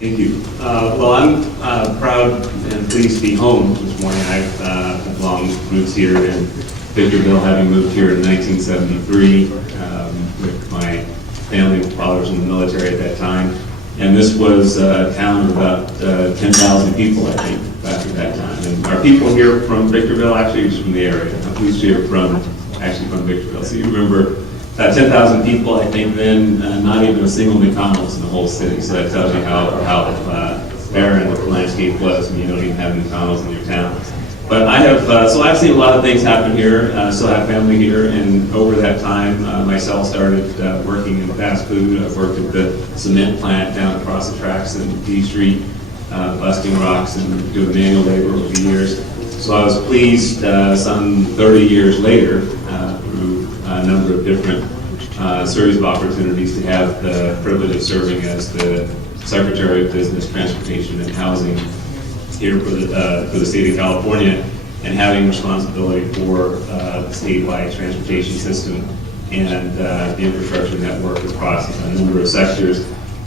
Thank you. Well, I'm proud and pleased to be home this morning. I've had long roots here in Victorville, having moved here in 1973 with my family. Father was in the military at that time. And this was a town of about 10,000 people, I think, back at that time. And our people here from Victorville, actually, is from the area. I'm pleased to hear from Victorville. So you remember 10,000 people, I think, then not even a single McDonald's in the whole city. So that tells you how barren the landscape was when you don't even have McDonald's in your town. But I have, so I've seen a lot of things happen here. Still have family here, and over that time, myself started working in fast food. I've worked at the cement plant down across the tracks in D Street, busting rocks and doing manual labor over the years. So I was pleased some 30 years later, through a number of different series of opportunities, to have the privilege of serving as the Secretary of Business, Transportation, and Housing here for the state of California, and having responsibility for the statewide transportation system and the infrastructure network across a number of sectors.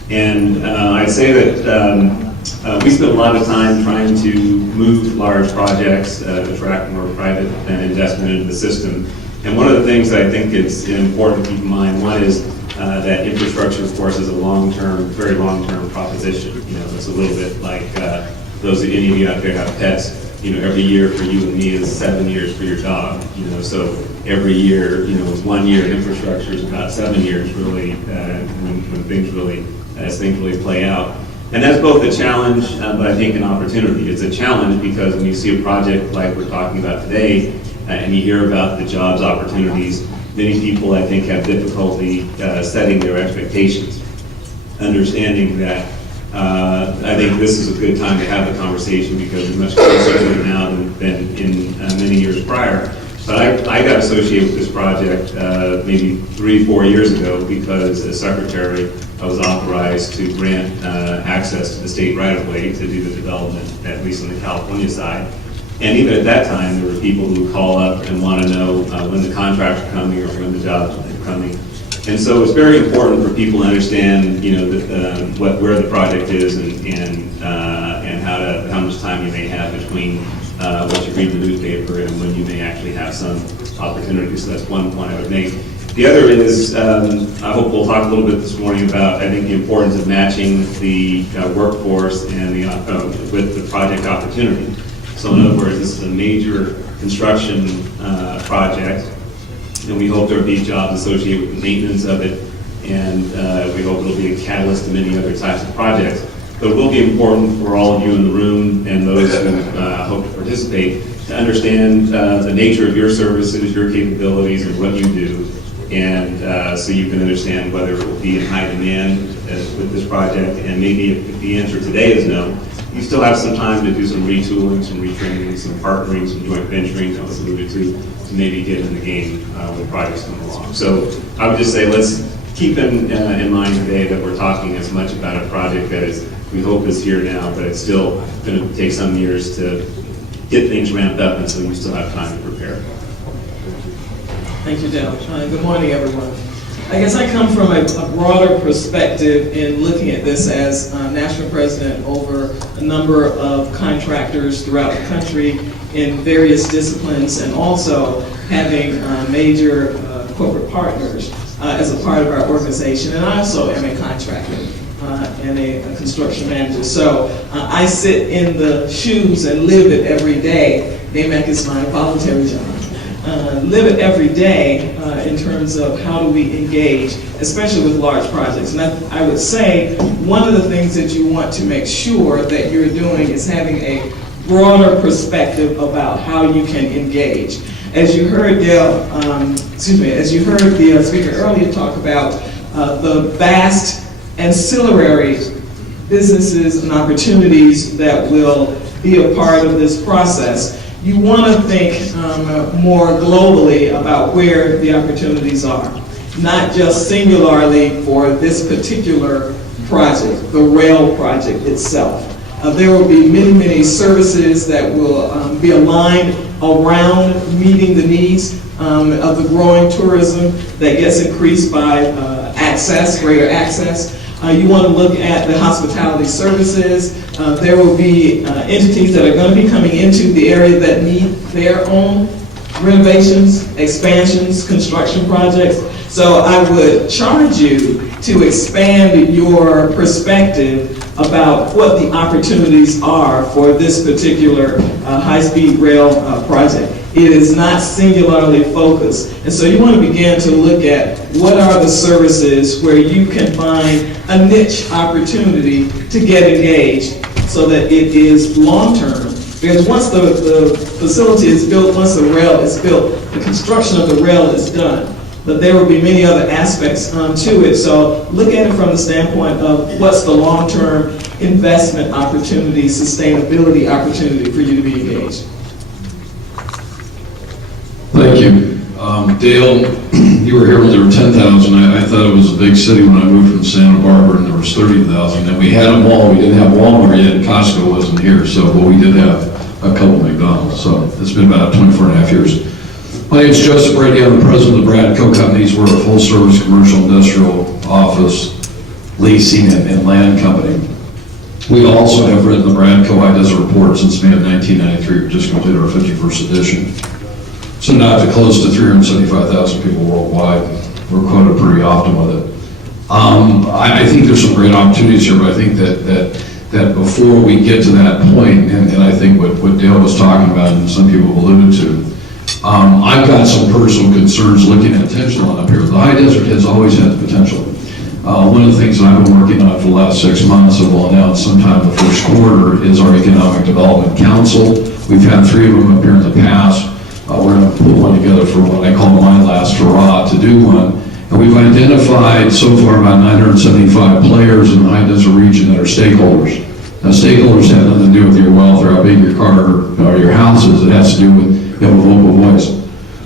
And I'd say that we spent a lot of time trying to move large projects, attract more private investment into the system. And one of the things that I think is important to keep in mind, one is that infrastructure, of course, is a long-term, very long-term proposition. You know, it's a little bit like those of any of you out there have pets. You know, every year for you and me is 7 years for your dog. You know, so every year, you know, 1 year in infrastructure is about 7 years, really, when things really, as things really play out. And that's both a challenge, but I think an opportunity. It's a challenge because when you see a project like we're talking about today, and you hear about the jobs opportunities, many people, I think, have difficulty setting their expectations, understanding that I think this is a good time to have the conversation because we're much closer to it now than in many years prior. But I got associated with this project maybe 3-4 years ago because as secretary, I was authorized to grant access to the state right-of-way to do the development, at least on the California side. And even at that time, there were people who would call up and want to know when the contracts are coming or when the jobs are coming. And so it's very important for people to understand, you know, where the project is and how much time you may have between what you read in the newspaper and when you may actually have some opportunity. So that's one point I would make. The other is, I hope we'll talk a little bit this morning about, I think, the importance of matching the workforce and with the project opportunity. So in other words, this is a major construction project, and we hope there will be jobs associated with the maintenance of it, and we hope it will be a catalyst to many other types of projects. But it will be important for all of you in the room and those who hope to participate to understand the nature of your services, your capabilities, and what you do, and so you can understand whether it will be in high demand with this project. And maybe if the answer today is no, you still have some time to do some retooling, some retraining, some partnering, some joint venturing that was alluded to maybe get in the game when projects come along. So I would just say let's keep in mind today that we're talking as much about a project that is, we hope is here now, but it's still going to take some years to get things ramped up, and so you still have time to prepare. Thank you, Dale. Good morning, everyone. I guess I come from a broader perspective in looking at this as national president over a number of contractors throughout the country in various disciplines, and also having major corporate partners as a part of our organization. And I also am a contractor and a construction manager. So I sit in the shoes and live it every day. NAMEC is my voluntary job. Live it every day in terms of how do we engage, especially with large projects. And I would say one of the things that you want to make sure that you're doing is having a broader perspective about how you can engage. As you heard as you heard the speaker earlier talk about the vast ancillary businesses and opportunities that will be a part of this process, you want to think more globally about where the opportunities are, not just singularly for this particular project, the rail project itself. There will be many, many services that will be aligned around meeting the needs of the growing tourism that gets increased by greater access. You want to look at the hospitality services. There will be entities that are going to be coming into the area that need their own renovations, expansions, construction projects. So I would charge you to expand your perspective about what the opportunities are for this particular high-speed rail project. It is not singularly focused. And so you want to begin to look at what are the services where you can find a niche opportunity to get engaged so that it is long-term. Because once the facility is built, once the rail is built, the construction of the rail is done. But there will be many other aspects to it. So look at it from the standpoint of what's the long-term investment opportunity, sustainability opportunity for you to be engaged. Thank you. Dale, you were here when there were 10,000. I thought it was a big city when I moved from Santa Barbara and there was 30,000. And we had a mall. We didn't have Walmart yet. Costco wasn't here. So, but we did have a couple McDonald's. So it's been about 24 and a half years. My name is Joseph Brady. I'm the president of the Bradco Companies. We're a full-service commercial industrial office leasing and land company. We also have written the Bradco High Desert Report since May of 1993. We just completed our 51st edition. So now to close to 375,000 people worldwide. We're quoted pretty often with it. I think there's some great opportunities here, but I think that before we get to that point, and I think what Dale was talking about and some people have alluded to, I've got some personal concerns looking at potential up here. The high desert has always had the potential. One of the things that I've been working on for the last 6 months and will announce sometime in the first quarter is our Economic Development Council. We've had 3 of them up here in the past. We're going to put one together for what I call my last hurrah to do one. And we've identified so far about 975 players in the high desert region that are stakeholders. Now, stakeholders have nothing to do with your wealth or how big your car or your house is. It has to do with you have a vocal voice.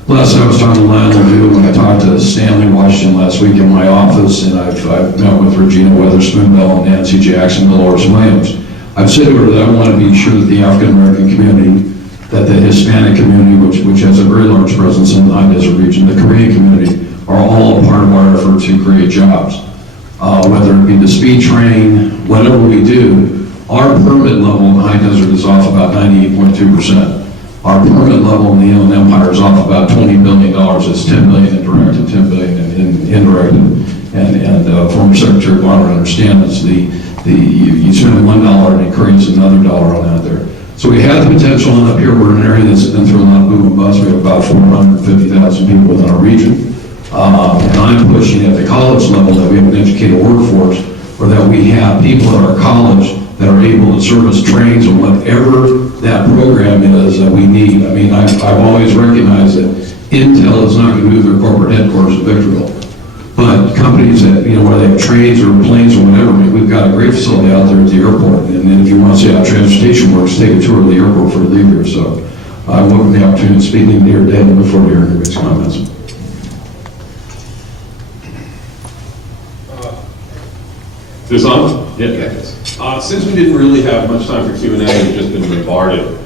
Last night I was talking to Lionel New when I talked to Stanley Washington last week in my office, and I've met with Regina Weatherspoon Bell, Nancy Jackson, Dolores Williams. I've said to her that I want to be sure that the African American community, that the Hispanic community, which has a very large presence in the high desert region, the Korean community, are all a part of our effort to create jobs. Whether it be the speed train, whatever we do, our permit level in the high desert is off about 98.2%. Our permit level in the Inland Empire is off about $20 billion. It's $10 billion in direct and $10 billion in indirect. And former Secretary Bonner understands you spend $1 and it creates another dollar on that there. So we have the potential, and up here we're in an area that's been through a lot of boom and bust. We have about 450,000 people within our region. And I'm pushing at the college level that we have an educated workforce, or that we have people at our college that are able to service trains or whatever that program is that we need. I mean, I've always recognized that Intel is not going to move their corporate headquarters to Victorville. But companies that, where they have trains or planes or whatever, I mean, we've got a great facility out there at the airport. And then if you want to see how transportation works, take a tour of the airport before you leave here. So I welcome the opportunity to speak in here today and look forward to hearing everybody's comments. Is this on? Yeah. Since we didn't really have much time for Q&A, we've just been bombarded.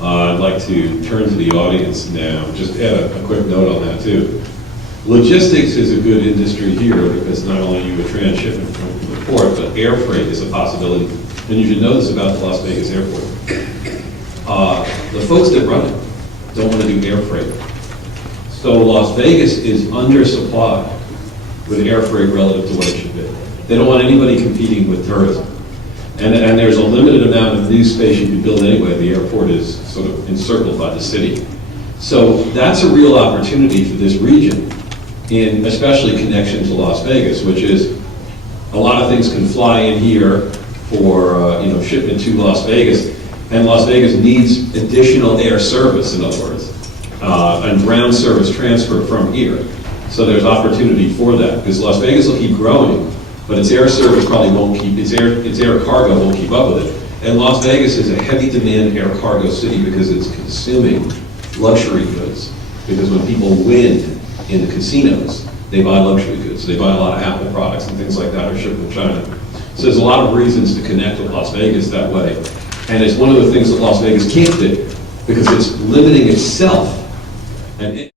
I'd like to turn to the audience now. Just add a quick note on that too. Logistics is a good industry here because not only are you a transshipment from the port, but air freight is a possibility. And you should know this about the Las Vegas airport. The folks that run it don't want to do air freight. So Las Vegas is undersupplied with air freight relative to what it should be. They don't want anybody competing with tourism. And there's a limited amount of new space you can build anyway. The airport is sort of encircled by the city. So that's a real opportunity for this region, in especially connection to Las Vegas, which is a lot of things can fly in here for shipment to Las Vegas, and Las Vegas needs additional air service, in other words, and ground service transfer from here. So there's opportunity for that, because Las Vegas will keep growing, but its air service probably won't keep, its air cargo won't keep up with it. And Las Vegas is a heavy demand air cargo city because it's consuming luxury goods. Because when people win in the casinos, they buy luxury goods. They buy a lot of Apple products and things like that are shipped from China. So there's a lot of reasons to connect with Las Vegas that way. And it's one of the things that Las Vegas can't do because it's limiting itself. And